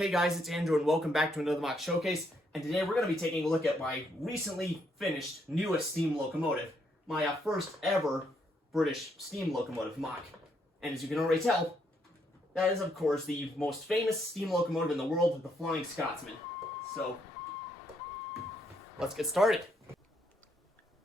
Hey guys, it's Andrew and welcome back to another MOC Showcase. And today we're going to be taking a look at my recently finished newest steam locomotive. My first ever British steam locomotive MOC. And as you can already tell, that is of course the most famous steam locomotive in the world, the Flying Scotsman. So, let's get started.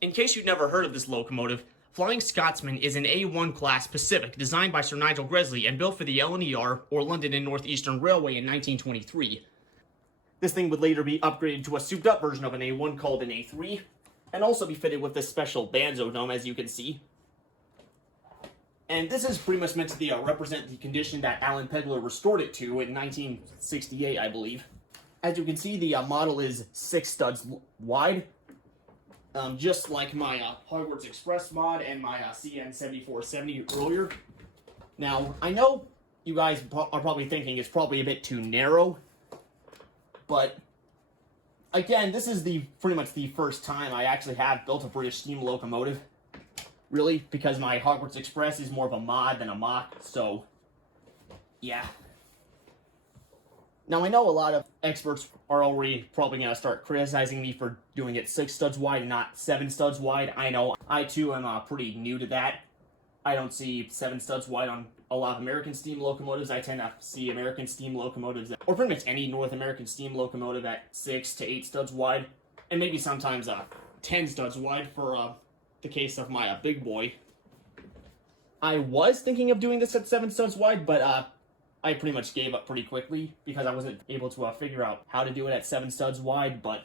In case you've never heard of this locomotive, Flying Scotsman is an A1 class Pacific designed by Sir Nigel Gresley and built for the LNER, or London and North Eastern Railway, in 1923. This thing would later be upgraded to a souped up version of an A1 called an A3, and also be fitted with this special banjo dome, as you can see. And this is pretty much meant to represent the condition that Alan Pegler restored it to in 1968, I believe. As you can see, the model is 6 studs wide, just like my Hogwarts Express mod and my CN7470 earlier. Now, I know you guys are probably thinking it's probably a bit too narrow, but again, this is pretty much the first time I actually have built a British steam locomotive. Really, because my Hogwarts Express is more of a mod than a MOC, so yeah. Now, I know a lot of experts are already probably going to start criticizing me for doing it 6 studs wide and not 7 studs wide. I know, I too am pretty new to that. I don't see 7 studs wide on a lot of American steam locomotives. I tend to see American steam locomotives, or pretty much any North American steam locomotive, at 6 to 8 studs wide, and maybe sometimes 10 studs wide for the case of my big boy. I was thinking of doing this at 7 studs wide, but I pretty much gave up pretty quickly because I wasn't able to figure out how to do it at 7 studs wide. But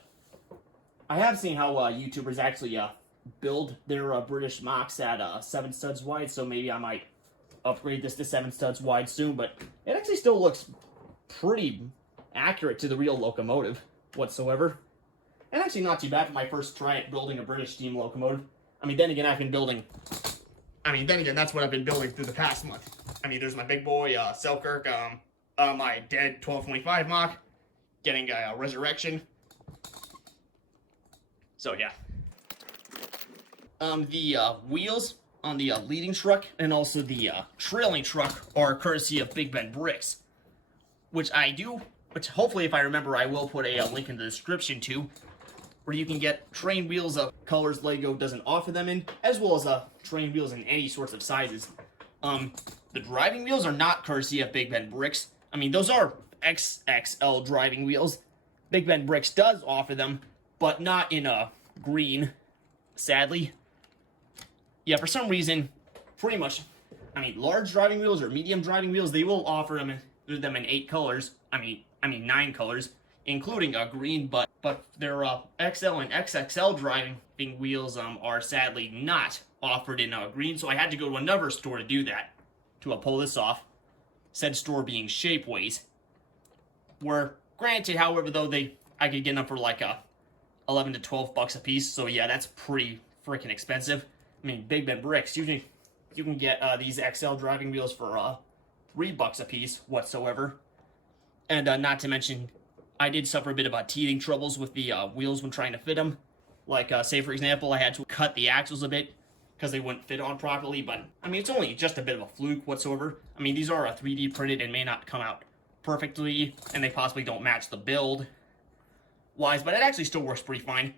I have seen how YouTubers actually build their British MOCs at 7 studs wide, so maybe I might upgrade this to 7 studs wide soon. But it actually still looks pretty accurate to the real locomotive whatsoever, and actually not too bad for my first try at building a British steam locomotive. I mean, then again, that's what I've been building through the past month. I mean, there's my big boy, Selkirk, my dead 1225 MOC, getting a Resurrection. So, yeah. The wheels on the leading truck and also the trailing truck are courtesy of Big Ben Bricks, which hopefully, if I remember, I will put a link in the description to, where you can get train wheels of colors Lego doesn't offer them in, as well as train wheels in any sorts of sizes. The driving wheels are not courtesy of Big Ben Bricks. I mean, those are XXL driving wheels. Big Ben Bricks does offer them, but not in green, sadly. Yeah, for some reason, pretty much, I mean, large driving wheels or medium driving wheels, they will offer them in 8 colors. I mean 9 colors, including green, but their XL and XXL driving wheels are sadly not offered in green, so I had to go to another store to do that, to pull this off. Said store being Shapeways. Where, granted, however, though, I could get them for like 11 to 12 bucks a piece, so yeah, that's pretty freaking expensive. I mean, Big Ben Bricks, usually you can get these XL driving wheels for 3 bucks a piece whatsoever. And not to mention, I did suffer a bit of teething troubles with the wheels when trying to fit them. Like, say for example, I had to cut the axles a bit because they wouldn't fit on properly, but I mean, it's only just a bit of a fluke whatsoever. I mean, these are 3D printed and may not come out perfectly, and they possibly don't match the build wise, but it actually still works pretty fine.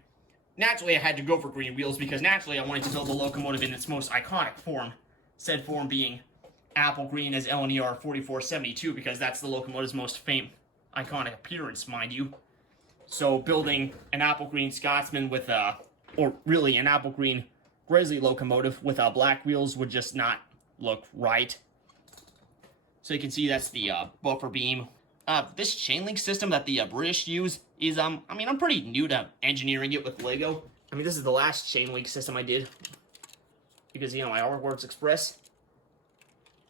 Naturally, I had to go for green wheels because naturally I wanted to build the locomotive in its most iconic form, said form being apple green as LNER 4472, because that's the locomotive's most iconic appearance, mind you. So building an apple green Scotsman with or really an apple green Gresley locomotive with black wheels would just not look right. So you can see that's the buffer beam. This chain link system that the British use is, I mean, I'm pretty new to engineering it with Lego. I mean, this is the last chain link system I did, because, you know, my Hogwarts Express.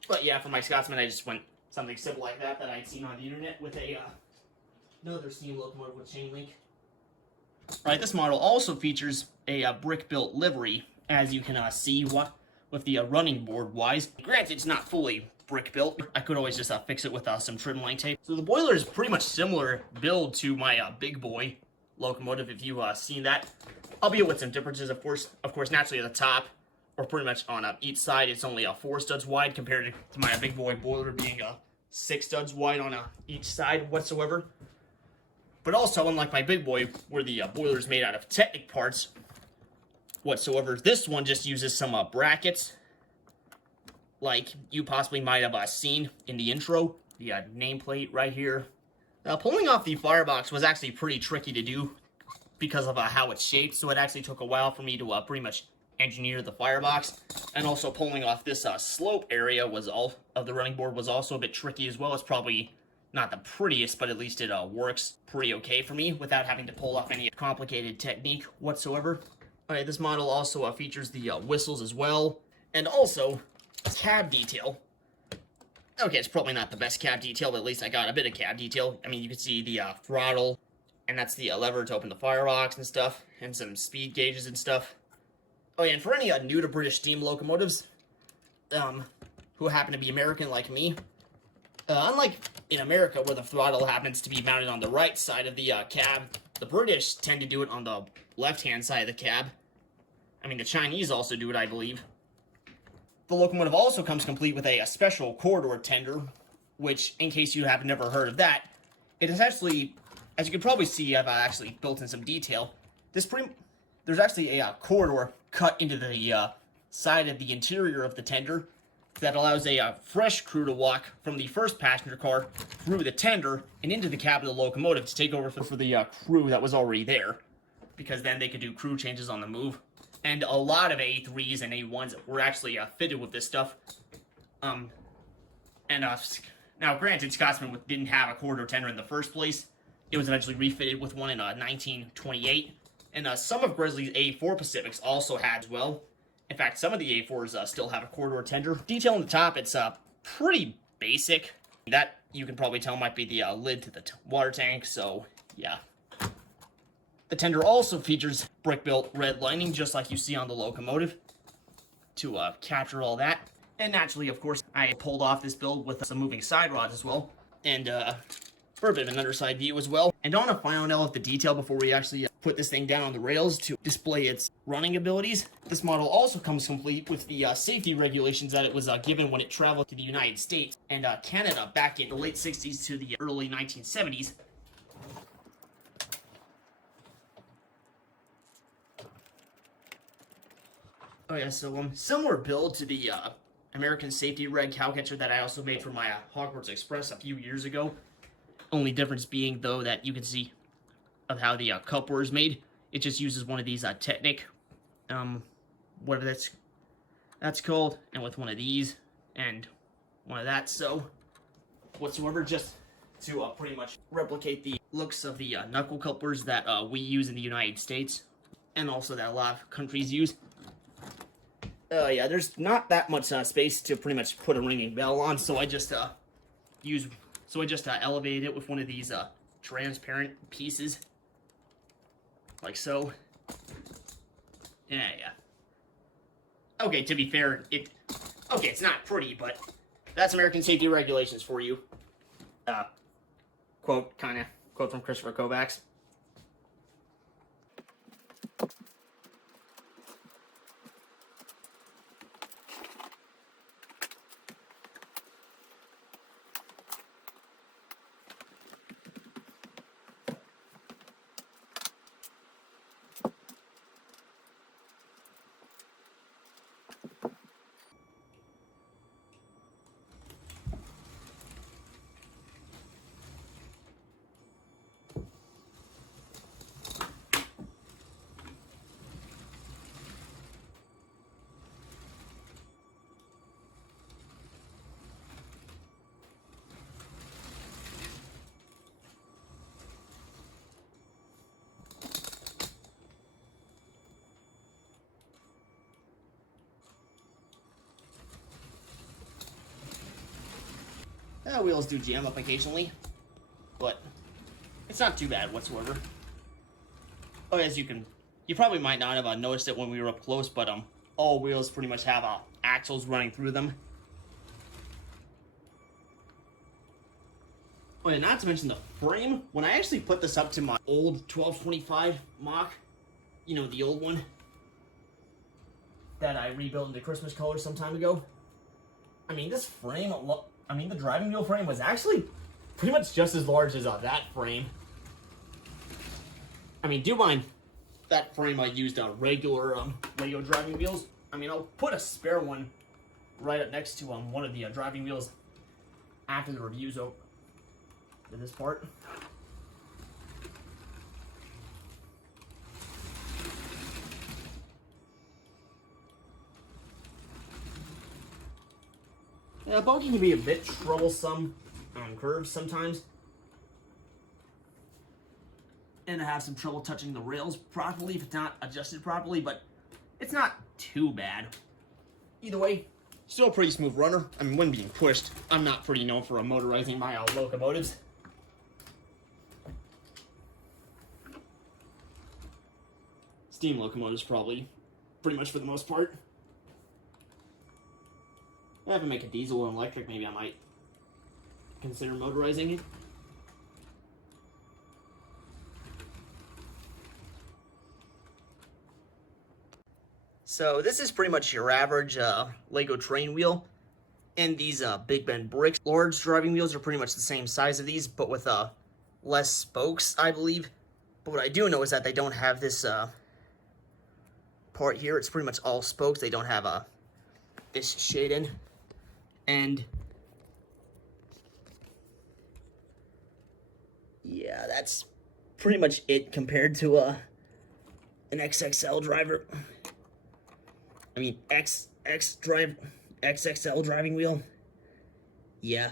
But yeah, for my Scotsman, I just went something simple like that I'd seen on the internet with another steam locomotive with chain link. Alright, this model also features a brick-built livery, as you can see with the running board wise. Granted, it's not fully brick-built. I could always just fix it with some trim line tape. So the boiler is pretty much similar build to my big boy locomotive, if you've seen that. Albeit with some differences, of course. Naturally at the top, or pretty much on each side, it's only 4 studs wide compared to my big boy boiler being 6 studs wide on each side whatsoever. But also, unlike my big boy, where the boiler is made out of Technic parts whatsoever, this one just uses some brackets, like you possibly might have seen in the intro. The nameplate right here. Pulling off the firebox was actually pretty tricky to do because of how it's shaped, so it actually took a while for me to pretty much engineer the firebox. And also pulling off this slope area was all of the running board was also a bit tricky as well. It's probably not the prettiest, but at least it works pretty okay for me without having to pull off any complicated technique whatsoever. Alright, this model also features the whistles as well, and also cab detail. Okay, it's probably not the best cab detail, but at least I got a bit of cab detail. I mean, you can see the throttle, and that's the lever to open the firebox and stuff, and some speed gauges and stuff. Oh yeah, and for any new to British steam locomotives, who happen to be American like me, unlike in America where the throttle happens to be mounted on the right side of the cab, the British tend to do it on the left-hand side of the cab. I mean, the Chinese also do it, I believe. The locomotive also comes complete with a special corridor tender, which, in case you have never heard of that, it is actually, as you can probably see, I've actually built in some detail. There's actually a corridor cut into the side of the interior of the tender that allows a fresh crew to walk from the first passenger car through the tender and into the cab of the locomotive to take over for the crew that was already there, because then they could do crew changes on the move. And a lot of A3s and A1s were actually fitted with this stuff. Now, granted, Scotsman didn't have a corridor tender in the first place. It was eventually refitted with one in 1928. And some of Grizzly's A4 Pacifics also had as well. In fact, some of the A4s still have a corridor tender. Detail on the top, it's pretty basic. That, you can probably tell, might be the lid to the water tank, so yeah. The tender also features brick-built red lining, just like you see on the locomotive, to capture all that. And naturally, of course, I pulled off this build with some moving side rods as well, and for a bit of an underside view as well. And on a final note of the detail before we actually put this thing down on the rails to display its running abilities, this model also comes complete with the safety regulations that it was given when it traveled to the United States and Canada back in the late 60s to the early 1970s. Oh yeah, so similar build to the American Safety Reg cowcatcher that I also made for my Hogwarts Express a few years ago. Only difference being, though, that you can see of how the coupler is made. It just uses one of these Technic, whatever that's called, and with one of these and one of that. So whatsoever, just to pretty much replicate the looks of the knuckle couplers that we use in the United States, and also that a lot of countries use. Yeah, there's not that much space to pretty much put a ringing bell on, so I just elevated it with one of these transparent pieces, like so. Yeah. Okay, to be fair, it's not pretty, but that's American safety regulations for you. Quote from Christopher Kovacs. Wheels do jam up occasionally, but it's not too bad whatsoever. Oh, as you probably might not have noticed it when we were up close, but all wheels pretty much have axles running through them. Oh, and not to mention the frame. When I actually put this up to my old 1225 MOC, you know, the old one that I rebuilt into Christmas color some time ago. I mean, this frame I mean, the driving wheel frame was actually pretty much just as large as that frame. I mean, do mind that frame I used regular Lego driving wheels. I mean, I'll put a spare one right up next to one of the driving wheels after the review's over for this part. Yeah, bulky can be a bit troublesome on curves sometimes. And I have some trouble touching the rails properly if it's not adjusted properly, but it's not too bad. Either way, still a pretty smooth runner. I mean, when being pushed, I'm not pretty known for motorizing my locomotives. Steam locomotives probably, pretty much for the most part. If I make a diesel or electric, maybe I might consider motorizing it. So this is pretty much your average Lego train wheel. And these Big Bend bricks. Large driving wheels are pretty much the same size of these, but with less spokes, I believe. But what I do know is that they don't have this part here. It's pretty much all spokes. They don't have this shade in. And yeah, that's pretty much it compared to an XXL driver. I mean, XXL driving wheel. Yeah.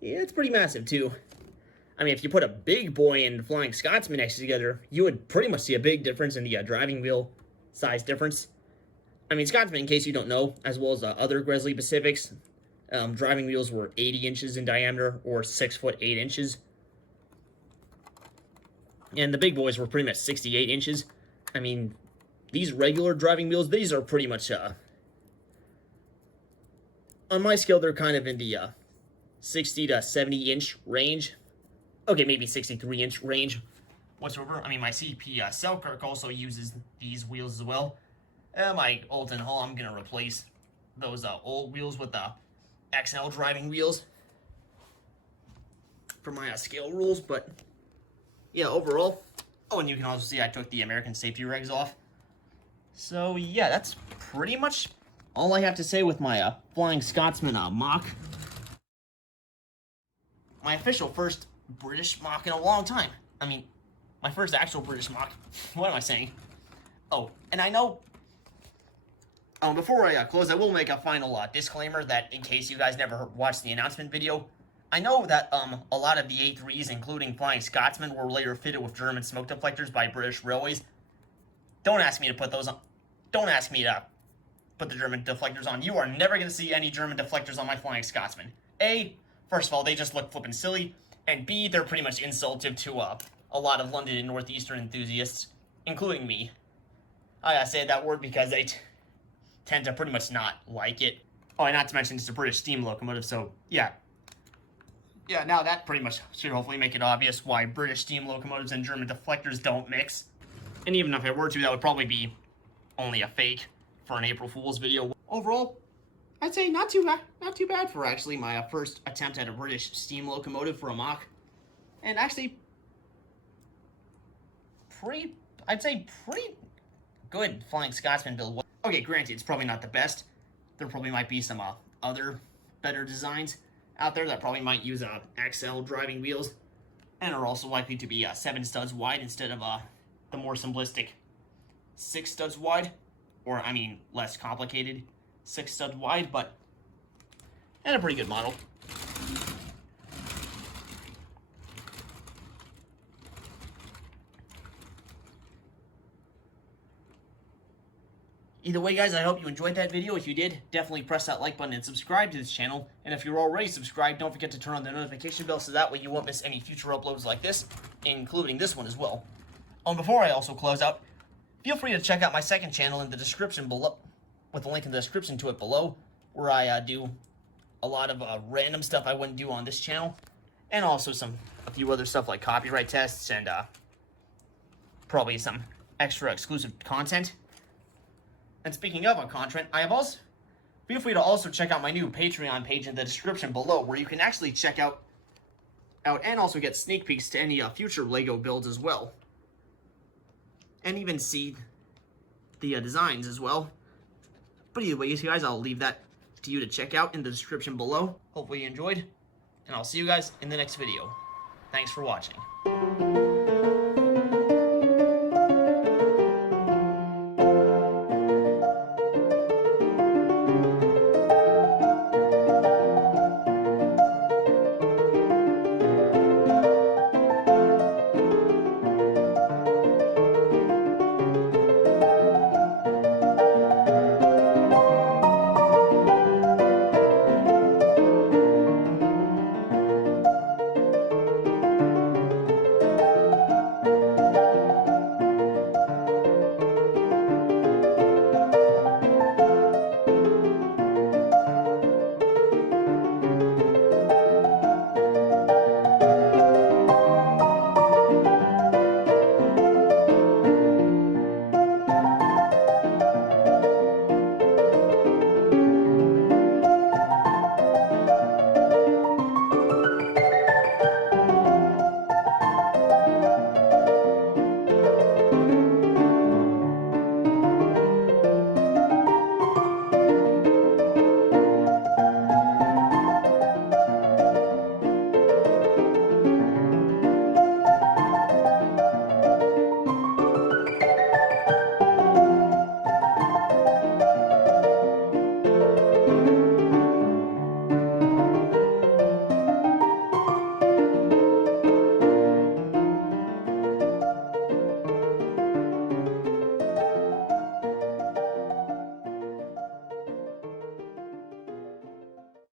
Yeah, it's pretty massive too. I mean, if you put a big boy and Flying Scotsman next to together, you would pretty much see a big difference in the driving wheel size difference. I mean, Scotsman, in case you don't know, as well as other LNER Pacifics, driving wheels were 80 inches in diameter, or 6 foot 8 inches. And the big boys were pretty much 68 inches. I mean, these regular driving wheels, these are pretty much, on my scale, they're kind of in the 60 to 70 inch range. Okay, maybe 63 inch range whatsoever. I mean, my CP Selkirk also uses these wheels as well. My Alton Hall, I'm going to replace those old wheels with the XL driving wheels for my scale rules, but yeah, overall. Oh, and you can also see I took the American safety regs off. So yeah, that's pretty much all I have to say with my Flying Scotsman MOC. My official first British MOC in a long time. I mean, my first actual British MOC. What am I saying? Oh, and I know... before I close, I will make a final disclaimer that in case you guys never watched the announcement video, I know that a lot of the A3s, including Flying Scotsman, were later fitted with German smoke deflectors by British Railways. Don't ask me to put those on. Don't ask me to put the German deflectors on. You are never going to see any German deflectors on my Flying Scotsman. A, first of all, they just look flippin' silly, and B, they're pretty much insultive to a lot of London and Northeastern enthusiasts, including me. I say that word because they tend to pretty much not like it. Oh, and not to mention it's a British steam locomotive, so yeah. Yeah, now that pretty much should hopefully make it obvious why British steam locomotives and German deflectors don't mix. And even if I were to, that would probably be only a fake for an April Fool's video. Overall, I'd say not too bad for actually my first attempt at a British steam locomotive for a MOC. And actually, I'd say pretty good Flying Scotsman build. Okay, granted, it's probably not the best. There probably might be some other better designs out there that probably might use XL driving wheels and are also likely to be 7 studs wide instead of the more simplistic 6 studs wide, or I mean less complicated 6 studs wide, but and a pretty good model. Either way, guys, I hope you enjoyed that video. If you did, definitely press that like button and subscribe to this channel. And if you're already subscribed, don't forget to turn on the notification bell so that way you won't miss any future uploads like this, including this one as well. Before I also close out, feel free to check out my second channel in the description below, with a link in the description to it below, where I do a lot of random stuff I wouldn't do on this channel, and also a few other stuff like copyright tests and probably some extra exclusive content. And speaking of content, I have also Feel free to also check out my new Patreon page in the description below, where you can actually check out and also get sneak peeks to any future LEGO builds as well. And even see the designs as well. But either way, you guys, I'll leave that to you to check out in the description below. Hopefully you enjoyed, and I'll see you guys in the next video. Thanks for watching.